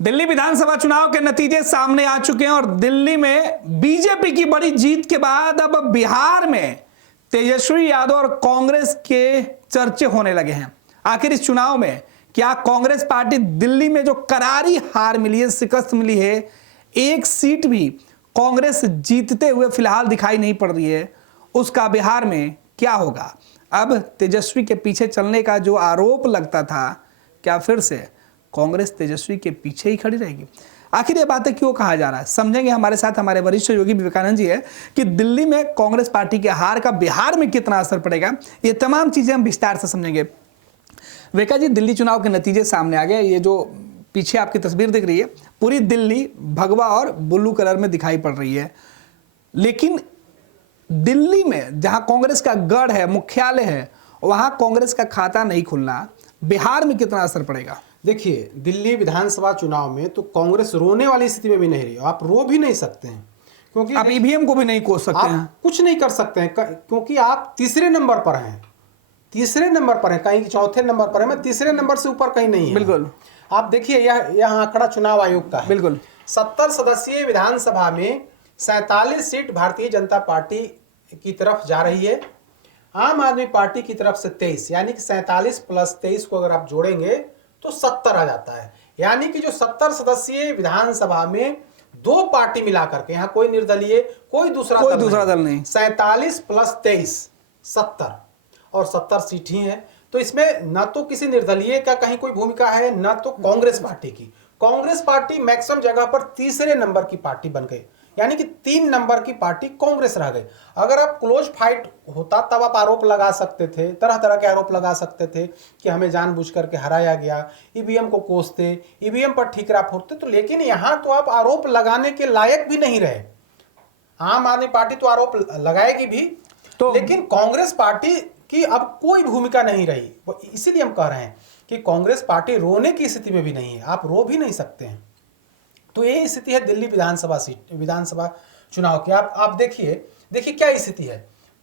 दिल्ली विधानसभा चुनाव के नतीजे सामने आ चुके हैं और दिल्ली में बीजेपी की बड़ी जीत के बाद अब बिहार में तेजस्वी यादव और कांग्रेस के चर्चे होने लगे हैं। आखिर इस चुनाव में क्या कांग्रेस पार्टी दिल्ली में जो करारी हार मिली है, शिकस्त मिली है, एक सीट भी कांग्रेस जीतते हुए फिलहाल दिखाई नहीं पड़ रही है, उसका बिहार में क्या होगा? अब तेजस्वी के पीछे चलने का जो आरोप लगता था, क्या फिर से कांग्रेस तेजस्वी के पीछे ही खड़ी रहेगी? आखिर ये बातें क्यों कहा जा रहा है, समझेंगे। हमारे साथ हमारे वरिष्ठ योगी विवेकानंद जी है कि दिल्ली में कांग्रेस पार्टी के हार का बिहार में कितना असर पड़ेगा, ये तमाम चीजें हम विस्तार से समझेंगे। विवेका जी, दिल्ली चुनाव के नतीजे सामने आ गए। ये जो पीछे आपकी तस्वीर दिख रही है, पूरी दिल्ली भगवा और ब्लू कलर में दिखाई पड़ रही है। लेकिन दिल्ली में जहां कांग्रेस का गढ़ है, मुख्यालय है, वहां कांग्रेस का खाता नहीं खुलना बिहार में कितना असर पड़ेगा? देखिए, दिल्ली विधानसभा चुनाव में तो कांग्रेस रोने वाली स्थिति में भी नहीं रही। आप रो भी नहीं सकते हैं, क्योंकि आप ईवीएम को भी नहीं कोस सकते हैं, कुछ नहीं कर सकते हैं, क्योंकि आप तीसरे नंबर पर हैं। तीसरे नंबर पर है, कहीं चौथे नंबर पर है, मैं तीसरे नंबर से ऊपर कहीं नहीं है। बिल्कुल। आप देखिए, यह आंकड़ा चुनाव आयोग का है। बिल्कुल। 70 सदस्यीय विधानसभा में 47 सीट भारतीय जनता पार्टी की तरफ जा रही है। आम आदमी पार्टी की तरफ से 23, यानी कि 47 प्लस 23 को अगर आप जोड़ेंगे तो 70 आ जाता है। यानी कि जो 70 सदस्यीय विधानसभा में दो पार्टी मिलाकर के, यहाँ कोई निर्दलीय, कोई दूसरा दल नहीं, 47 प्लस 23 70, और 70 सीट ही है। तो इसमें न तो किसी निर्दलीय का कहीं कोई भूमिका है, न तो कांग्रेस पार्टी की। कांग्रेस पार्टी मैक्सिमम जगह पर तीसरे नंबर की पार्टी बन गई, यानी कि 3 नंबर की पार्टी कांग्रेस रह गई। अगर आप क्लोज फाइट होता तब आप आरोप लगा सकते थे, तरह तरह के आरोप लगा सकते थे कि हमें जानबूझ करके हराया गया, ईवीएम को कोसते, ईवीएम पर ठीकरा फोड़ते। तो लेकिन यहां तो आप आरोप लगाने के लायक भी नहीं रहे। आम आदमी पार्टी तो आरोप लगाएगी भी, तो लेकिन कांग्रेस पार्टी की अब कोई भूमिका नहीं रही। इसीलिए हम कह रहे हैं कि कांग्रेस पार्टी रोने की स्थिति में भी नहीं है, आप रो भी नहीं सकते हैं। तो ये स्थिति है दिल्ली विधानसभा चुनाव की। आप देखिए क्या स्थिति है।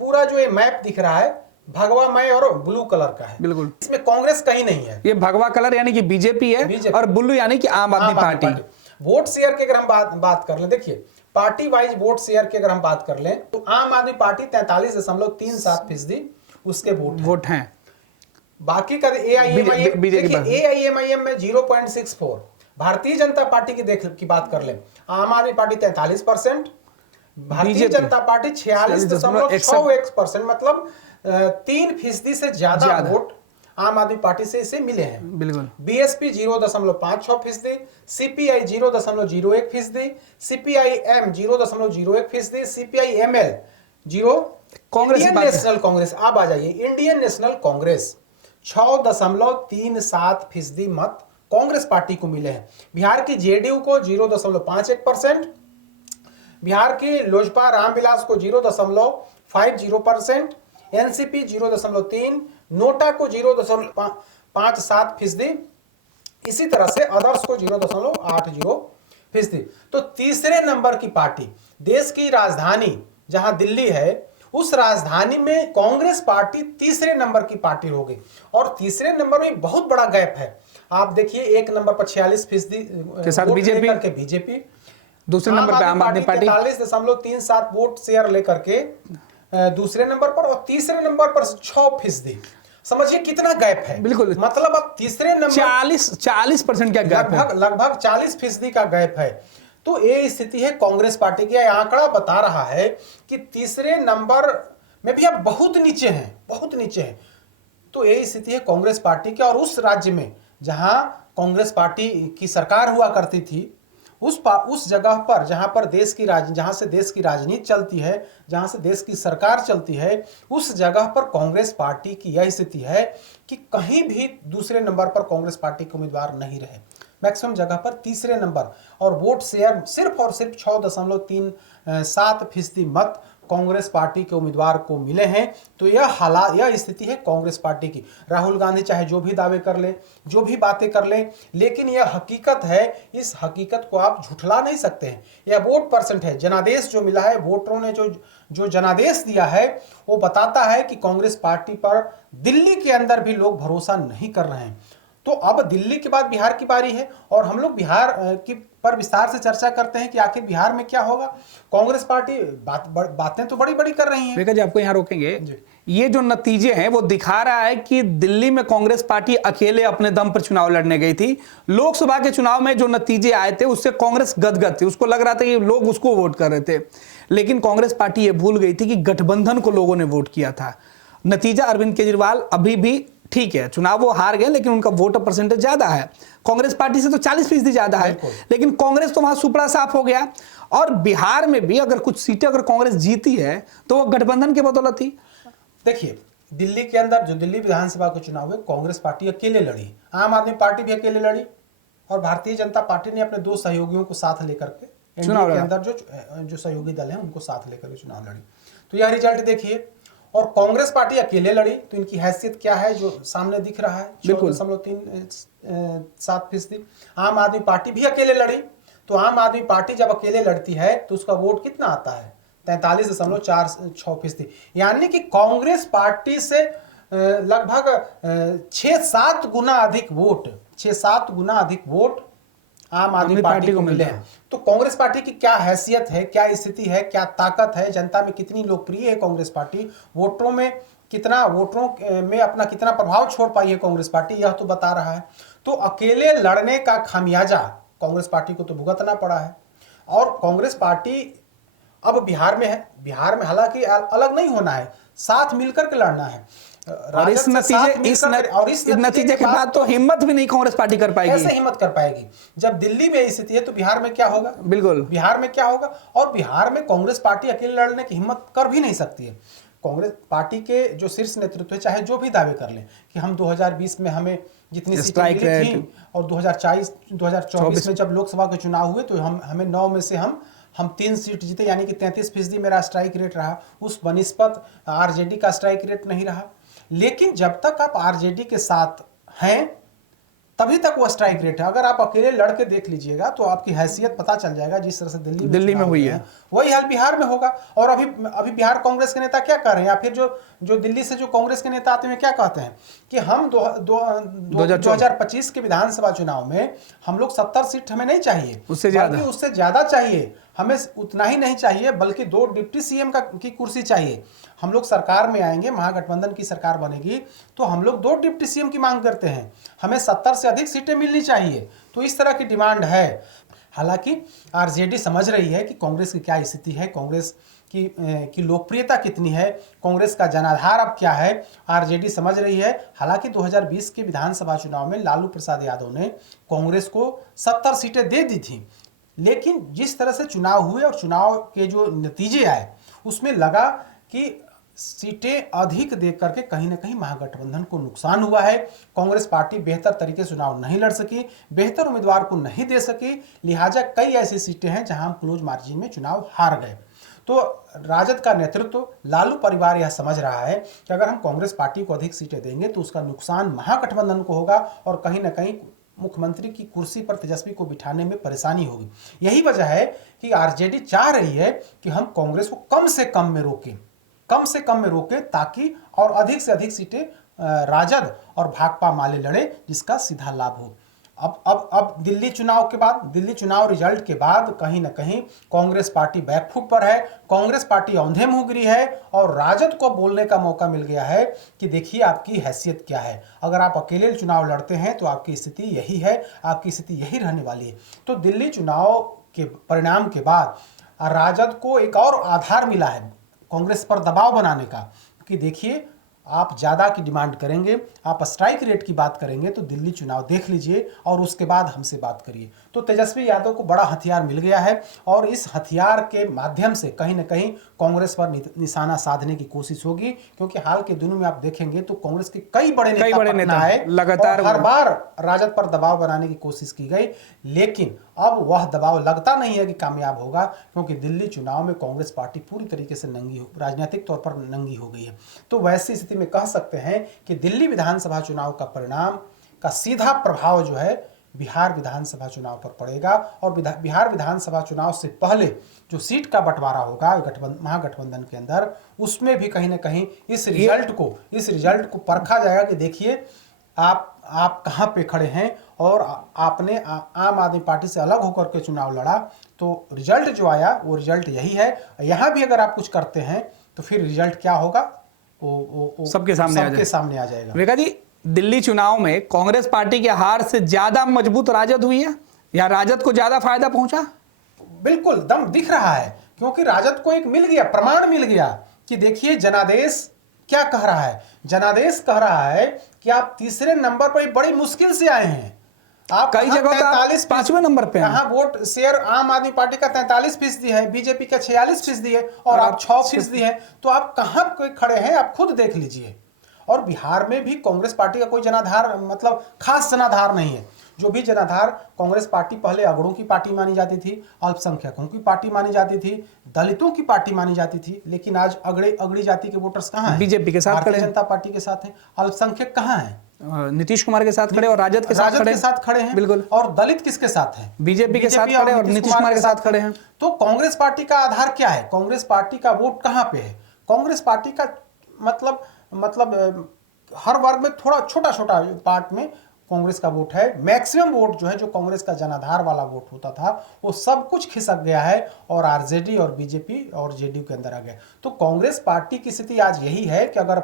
पूरा जो ये मैप दिख रहा है, भगवा मय और ब्लू कलर का है। बिल्कुल। इसमें कांग्रेस कहीं नहीं है। ये भगवा कलर यानी कि बीजेपी है, और ब्लू यानी कि आम आदमी पार्टी। वोट शेयर की अगर हम बात कर लें, देखिए पार्टी वाइज वोट शेयर की अगर हम बात कर लें तो आम आदमी पार्टी 43.37% उसके वोट हैं। बाकी का एआईएमआईएम में 0.64। भारतीय जनता पार्टी की बात कर ले, आम आदमी पार्टी 43%, भारतीय जनता पार्टी 46.61%, मतलब 3% से ज्यादा वोट आम आदमी पार्टी से इसे मिले हैं। बिल्कुल। BSP 0.56%, CPI 0.01%, CPIM 0.01%, CPIML 0। Indian national Congress, आप आ जाइए, इंडियन नेशनल कांग्रेस 6.37% मत कांग्रेस पार्टी को मिले हैं। बिहार की जेडीयू को 0.51%, बिहार की लोजपा रामविलास को 0.50%, एनसीपी 0.3%, नोटा को 0.57%, इसी तरह से अदर्स को 0.80%। तो तीसरे नंबर की पार्टी, देश की राजधानी जहां दिल्ली है, उस राजधानी में कांग्रेस पार्टी तीसरे नंबर की पार्टी हो गई। और तीसरे नंबर में बहुत बड़ा गैप है। आप देखिए, एक नंबर पर 46% के साथ बीजेपी, दूसरे नंबर पे आम आदमी पार्टी 43.37 वोट शेयर लेकर के दूसरे नंबर पर, और तीसरे नंबर पर 6%। समझिए कितना गैप है। बिल्कुल। मतलब अब तीसरे नंबर 40% का गैप है, लगभग 40% का गैप है। तो ये स्थिति है कांग्रेस पार्टी की। आंकड़ा बता रहा है कि तीसरे नंबर में भी अब बहुत नीचे हैं। तो ये स्थिति है कांग्रेस पार्टी की। और उस राज्य में जहां कांग्रेस पार्टी की सरकार हुआ करती थी, उस जगह पर जहां से देश की राजनीति चलती है, जहां से देश की सरकार चलती है, उस जगह पर कांग्रेस पार्टी की यह स्थिति है कि कहीं भी दूसरे नंबर पर कांग्रेस पार्टी के उम्मीदवार नहीं रहे, मैक्सिमम जगह पर तीसरे नंबर। और वोट शेयर सिर्फ और सिर्फ 6.37% मत कांग्रेस पार्टी के उम्मीदवार को मिले हैं। तो यह स्थिति है कांग्रेस पार्टी की। राहुल गांधी चाहे जो भी दावे कर ले, जो भी बातें कर ले, लेकिन यह हकीकत है। इस हकीकत को आप झुठला नहीं सकते हैं। यह वोट परसेंट है, जनादेश जो मिला है, वोटरों ने जो जनादेश दिया है, वो बताता है कि कांग्रेस पार्टी पर दिल्ली के अंदर भी लोग भरोसा नहीं कर रहे हैं। तो अब दिल्ली के बाद बिहार की बारी है और हम लोग बिहार की पर विस्तार से चर्चा करते हैं कि आखिर बिहार में क्या होगा। कांग्रेस पार्टी बातें तो बड़ी बड़ी कर रही है। विकास जी, आपको यहाँ रोकेंगे। ये जो नतीजे हैं वो दिखा रहा है कि दिल्ली में कांग्रेस पार्टी अकेले अपने दम पर चुनाव लड़ने गई थी। लोकसभा के चुनाव में जो नतीजे आए थे उससे कांग्रेस गदगद थी, उसको लग रहा था कि लोग उसको वोट कर रहे थे, लेकिन कांग्रेस पार्टी ये भूल गई थी कि गठबंधन को लोगों ने वोट किया था। नतीजा अरविंद केजरीवाल अभी भी ठीक है, चुनाव वो हार गए लेकिन उनका वोटर परसेंटेज ज्यादा है, कांग्रेस पार्टी से तो 40% ज्यादा है, लेकिन कांग्रेस तो वहां सुपड़ा साफ हो गया। और बिहार में भी अगर कुछ सीटें अगर कांग्रेस जीती है तो वो गठबंधन के बदौलत थी। देखिए, दिल्ली के अंदर जो दिल्ली विधानसभा के चुनाव हुए, कांग्रेस पार्टी अकेले लड़ी, आम आदमी पार्टी भी अकेले लड़ी और भारतीय जनता पार्टी ने अपने 2 सहयोगियों को साथ लेकर के एनडीए के अंदर जो सहयोगी दल हैं उनको साथ लेकर के चुनाव लड़ी। तो यह रिजल्ट देखिए। और कांग्रेस पार्टी अकेले लड़ी तो इनकी हैसियत क्या है जो सामने दिख रहा है, 6.37%। आम आदमी पार्टी भी अकेले लड़ी तो आम आदमी पार्टी जब अकेले लड़ती है तो उसका वोट कितना आता है, 43.46%। यानी कि कांग्रेस पार्टी से लगभग 6-7 गुना अधिक वोट, 6-7 गुना अधिक वोट आम आदमी पार्टी को मिले हैं। तो कांग्रेस पार्टी की क्या हैसियत है, क्या स्थिति है, क्या ताकत है, जनता में कितनी लोकप्रिय है कांग्रेस पार्टी, वोटरों में अपना कितना प्रभाव छोड़ पाई है कांग्रेस पार्टी, यह तो बता रहा है। तो अकेले लड़ने का खामियाजा कांग्रेस पार्टी को तो भुगतना पड़ा है। और कांग्रेस पार्टी अब बिहार में है, बिहार में हालांकि अलग नहीं होना है, साथ मिलकर के लड़ना है। और इस नतीजे के बाद तो हिम्मत भी नहीं कांग्रेस पार्टी कर पाएगी। कैसे हिम्मत कर पाएगी जब दिल्ली में स्थिति है, तो बिहार में क्या होगा? बिल्कुल, बिहार में क्या होगा। और बिहार में कांग्रेस पार्टी अकेले लड़ने की हिम्मत कर भी नहीं सकती है। कांग्रेस पार्टी के जो शीर्ष नेतृत्व है, चाहे जो भी दावे कर ले कि हम 2020 में हमें जितनी सीटें मिली थी और 2024 में जब लोकसभा के चुनाव हुए तो हमें 9 में से हम 3 सीट जीते, यानी कि 33% मेरा स्ट्राइक रेट रहा। उस बनिस्पत आरजेडी का स्ट्राइक रेट नहीं रहा। लेकिन जब तक आप आरजेडी के साथ हैं तभी तक वो स्ट्राइक रेट है। अगर आप अकेले लड़के देख लीजिएगा तो आपकी हैसियत पता चल जाएगा। जिस तरह से दिल्ली में हुई है वही हाल बिहार में होगा। और अभी बिहार कांग्रेस के नेता क्या कर रहे हैं, या फिर जो दिल्ली से जो कांग्रेस के नेता आते हैं क्या कहते हैं कि हम 2025 के विधानसभा चुनाव में हम लोग 70 सीट हमें नहीं चाहिए, उससे ज्यादा चाहिए। हमें उतना ही नहीं चाहिए बल्कि 2 डिप्टी सीएम की कुर्सी चाहिए। हम लोग सरकार में आएंगे, महागठबंधन की सरकार बनेगी तो हम लोग 2 डिप्टी सीएम की मांग करते हैं, हमें 70 से अधिक सीटें मिलनी चाहिए। तो इस तरह की डिमांड है। हालांकि आरजेडी समझ रही है कि कांग्रेस की क्या स्थिति है, कांग्रेस की लोकप्रियता कितनी है, कांग्रेस का जनाधार अब क्या है, आरजेडी समझ रही है। हालांकि 2020 के विधानसभा चुनाव में लालू प्रसाद यादव ने कांग्रेस को 70 सीटें दे दी थी, लेकिन जिस तरह से चुनाव हुए और चुनाव के जो नतीजे आए उसमें लगा कि सीटें अधिक देकर करके कहीं ना कहीं महागठबंधन को नुकसान हुआ है। कांग्रेस पार्टी बेहतर तरीके से चुनाव नहीं लड़ सकी, बेहतर उम्मीदवार को नहीं दे सकी, लिहाजा कई ऐसी सीटें हैं जहां हम क्लोज मार्जिन में चुनाव हार गए। तो राजद का नेतृत्व, लालू परिवार यह समझ रहा है कि अगर हम कांग्रेस पार्टी को अधिक सीटें देंगे तो उसका नुकसान महागठबंधन को होगा और कहीं ना कहीं मुख्यमंत्री की कुर्सी पर तेजस्वी को बिठाने में परेशानी होगी। यही वजह है कि आरजेडी चाह रही है कि हम कांग्रेस को कम से कम में रोकें ताकि और अधिक से अधिक सीटें राजद और भाकपा माले लड़े, जिसका सीधा लाभ हो। अब दिल्ली चुनाव रिजल्ट के बाद कहीं ना कहीं कांग्रेस पार्टी बैकफुट पर है, कांग्रेस पार्टी औंधे मुंह गिरी है और राजद को बोलने का मौका मिल गया है कि देखिए आपकी हैसियत क्या है। अगर आप अकेले चुनाव लड़ते हैं तो आपकी स्थिति यही है, आपकी स्थिति यही रहने वाली है। तो दिल्ली चुनाव के परिणाम के बाद राजद को एक और आधार मिला है कांग्रेस पर दबाव बनाने का कि देखिए आप ज़्यादा की डिमांड करेंगे, आप स्ट्राइक रेट की बात करेंगे तो दिल्ली चुनाव देख लीजिए और उसके बाद हमसे बात करिए। तो तेजस्वी यादव को बड़ा हथियार मिल गया है और इस हथियार के माध्यम से कहीं ना कहीं कांग्रेस पर निशाना साधने की कोशिश होगी, क्योंकि हाल के दिनों में आप देखेंगे तो कांग्रेस के कई बड़े नेता है लगातार हर बार राजद पर दबाव बनाने की कोशिश की गई, लेकिन अब वह दबाव लगता नहीं है कि कामयाब होगा, क्योंकि दिल्ली चुनाव में कांग्रेस पार्टी पूरी तरीके से राजनीतिक तौर पर नंगी हो गई है। तो वैसी स्थिति में कह सकते हैं कि दिल्ली विधानसभा चुनाव का परिणाम का सीधा प्रभाव जो है बिहार विधानसभा चुनाव पर पड़ेगा और बिहार विधानसभा चुनाव से पहले जो सीट का बंटवारा होगा महागठबंधन के अंदर, उसमें भी कहीं ना कहीं इस रिजल्ट को परखा जाएगा कि देखिए आप आप कहाँ पे खड़े हैं और आपने आम आदमी पार्टी से अलग होकर के चुनाव लड़ा, तो रिजल्ट जो आया वो रिजल्ट यही है। यहाँ भी अगर आप कुछ करते हैं तो फिर रिजल्ट क्या होगा, वो सबके सामने आ जाएगा। विवेका जी, दिल्ली चुनाव में कांग्रेस पार्टी की हार से ज्यादा मजबूत राजद हुई है या राजद को ज्यादा फायदा पहुंचा? बिल्कुल दम दिख रहा है, क्योंकि राजद को एक मिल गया, प्रमाण मिल गया कि देखिए जनादेश क्या कह रहा है। जनादेश कह रहा है कि आप तीसरे नंबर पर बड़ी मुश्किल से आए हैं। आप कई जगह 5वें नंबर पे हैं। यहाँ वोट शेयर आम आदमी पार्टी का 43% है, बीजेपी का 46% है और आप 6% है। तो आप कहाँ खड़े हैं आप खुद देख लीजिए। और बिहार में भी कांग्रेस पार्टी का कोई जनाधार, मतलब खास जनाधार नहीं है। जो भी जनाधार, कांग्रेस पार्टी पहले अगड़ों की पार्टी मानी जाती थी, अल्पसंख्यकों की पार्टी मानी जाती थी, दलितों की पार्टी मानी जाती थी, लेकिन आज अगड़ी जाति के वोटर्स कहाँ हैं? बीजेपी के साथ खड़े, भारतीय जनता पार्टी के साथ हैं। अल्पसंख्यक कहाँ हैं? नीतीश कुमार के साथ खड़े और राजद के साथ खड़े हैं। बिल्कुल। और दलित किसके साथ हैं? बीजेपी के साथ खड़े और नीतीश कुमार के साथ खड़े हैं। तो कांग्रेस पार्टी का आधार क्या है? कांग्रेस पार्टी का वोट कहाँ पे है? कांग्रेस पार्टी का मतलब हर वर्ग में थोड़ा छोटा पार्ट में कांग्रेस का वोट है। मैक्सिमम वोट जो है, जो कांग्रेस का जनाधार वाला वोट होता था, वो सब कुछ खिसक गया है और आरजेडी और बीजेपी और जेडीयू के अंदर आ गया। तो कांग्रेस पार्टी की स्थिति आज यही है कि अगर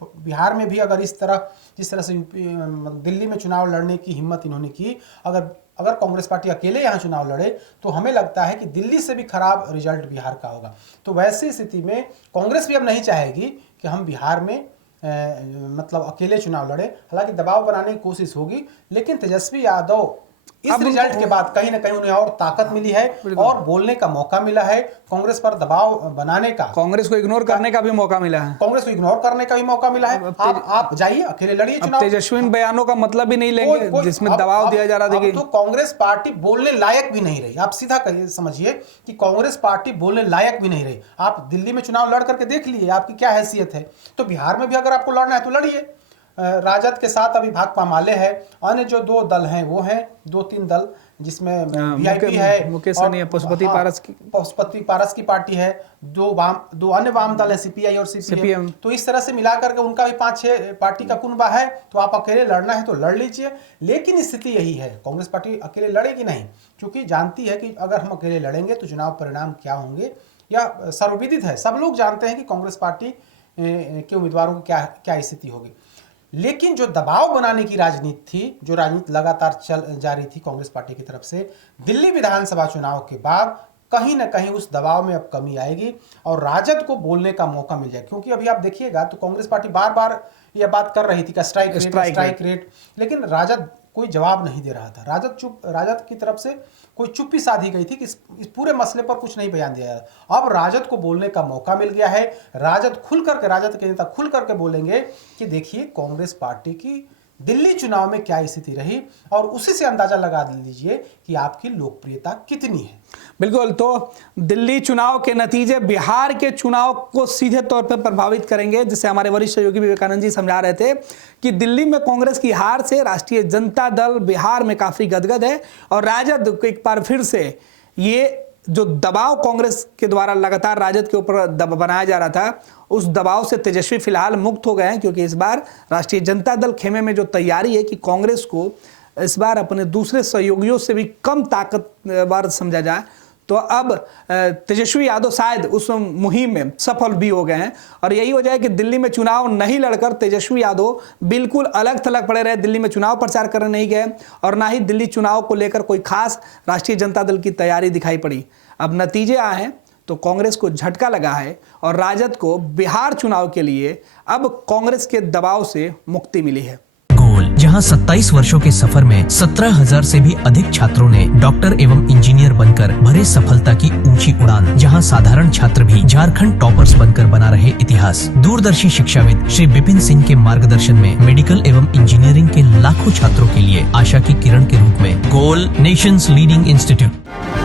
बिहार में भी अगर जिस तरह से दिल्ली में चुनाव लड़ने की हिम्मत इन्होंने की, अगर कांग्रेस पार्टी अकेले यहाँ चुनाव लड़े तो हमें लगता है कि दिल्ली से भी खराब रिजल्ट बिहार का होगा। तो वैसी स्थिति में कांग्रेस भी अब नहीं चाहेगी कि हम बिहार में मतलब अकेले चुनाव लड़े। हालांकि दबाव बनाने की कोशिश होगी, लेकिन तेजस्वी यादव इस रिजल्ट के बाद कहीं ना कहीं उन्हें और ताकत मिली है और बोलने का मौका मिला है, कांग्रेस पर दबाव बनाने का, कांग्रेस को इग्नोर करने का भी मौका मिला है। कांग्रेस को इग्नोर करने का भी मौका मिला है। आप जाइए, अकेले लड़िए चुनाव। तेजस्वी बयानों का मतलब भी नहीं लेंगे जिसमें दबाव दिया जा रहा था। तो कांग्रेस पार्टी बोलने लायक भी नहीं रही। आप सीधा कहिए, समझिए कि कांग्रेस पार्टी बोलने लायक भी नहीं रही। आप दिल्ली में चुनाव लड़ करके देख लिए आपकी क्या हैसियत है। तो बिहार में भी अगर आपको लड़ना है तो लड़िए। राजद के साथ अभी भाकपा माले है, अन्य जो 2 दल हैं वो हैं 2-3 दल, जिसमें वीआईपी है, पशुपति पारस की पार्टी है, 2 अन्य वाम दल है, सीपीआई और सीपीएम। तो इस तरह से मिला करके उनका भी 5-6 पार्टी का कुनबा है। तो आप अकेले लड़ना है तो लड़ लीजिए, लेकिन स्थिति यही है, कांग्रेस पार्टी अकेले लड़ेगी नहीं, क्योंकि जानती है कि अगर हम अकेले लड़ेंगे तो चुनाव परिणाम क्या होंगे या सर्वविदित है। सब लोग जानते हैं कि कांग्रेस पार्टी के उम्मीदवारों की क्या स्थिति होगी। लेकिन जो दबाव बनाने की राजनीति थी, जो राजनीति लगातार चल जा रही थी कांग्रेस पार्टी की तरफ से, दिल्ली विधानसभा चुनाव के बाद कहीं ना कहीं उस दबाव में अब कमी आएगी और राजद को बोलने का मौका मिल जाए। क्योंकि अभी आप देखिएगा तो कांग्रेस पार्टी बार बार यह बात कर रही थी कि स्ट्राइक रेट, लेकिन राजद कोई जवाब नहीं दे रहा था। राजद की तरफ से कोई चुप्पी साधी गई थी कि इस पूरे मसले पर कुछ नहीं बयान दिया जाता। अब राजद को बोलने का मौका मिल गया है। राजद के नेता खुल करके बोलेंगे कि देखिए कांग्रेस पार्टी की दिल्ली चुनाव में क्या स्थिति रही और उसी से अंदाजा लगा लीजिए कि आपकी लोकप्रियता कितनी है। बिल्कुल। तो दिल्ली चुनाव के नतीजे बिहार के चुनाव को सीधे तौर पर प्रभावित करेंगे। जैसे हमारे वरिष्ठ योगी विवेकानंद जी समझा रहे थे कि दिल्ली में कांग्रेस की हार से राष्ट्रीय जनता दल बिहार में काफी गदगद है और राजद को एक बार फिर से ये जो दबाव कांग्रेस के द्वारा लगातार राजद के ऊपर बनाया जा रहा था, उस दबाव से तेजस्वी फिलहाल मुक्त हो गए हैं। क्योंकि इस बार राष्ट्रीय जनता दल खेमे में जो तैयारी है कि कांग्रेस को इस बार अपने दूसरे सहयोगियों से भी कम ताकतवर समझा जाए, तो अब तेजस्वी यादव शायद उस मुहिम में सफल भी हो गए हैं। और यही वजह है कि दिल्ली में चुनाव नहीं लड़कर तेजस्वी यादव बिल्कुल अलग थलग पड़े रहे। दिल्ली में चुनाव प्रचार करने नहीं गए और ना ही दिल्ली चुनाव को लेकर कोई खास राष्ट्रीय जनता दल की तैयारी दिखाई पड़ी। अब नतीजे आए हैं तो कांग्रेस को झटका लगा है और राजद को बिहार चुनाव के लिए अब कांग्रेस के दबाव से मुक्ति मिली है। जहां 27 वर्षों के सफर में 17,000 से भी अधिक छात्रों ने डॉक्टर एवं इंजीनियर बनकर भरे सफलता की ऊंची उड़ान, जहां साधारण छात्र भी झारखंड टॉपर्स बनकर बना रहे इतिहास। दूरदर्शी शिक्षाविद श्री विपिन सिंह के मार्गदर्शन में मेडिकल एवं इंजीनियरिंग के लाखों छात्रों के लिए आशा की किरण के रूप में गोल नेशंस लीडिंग इंस्टीट्यूट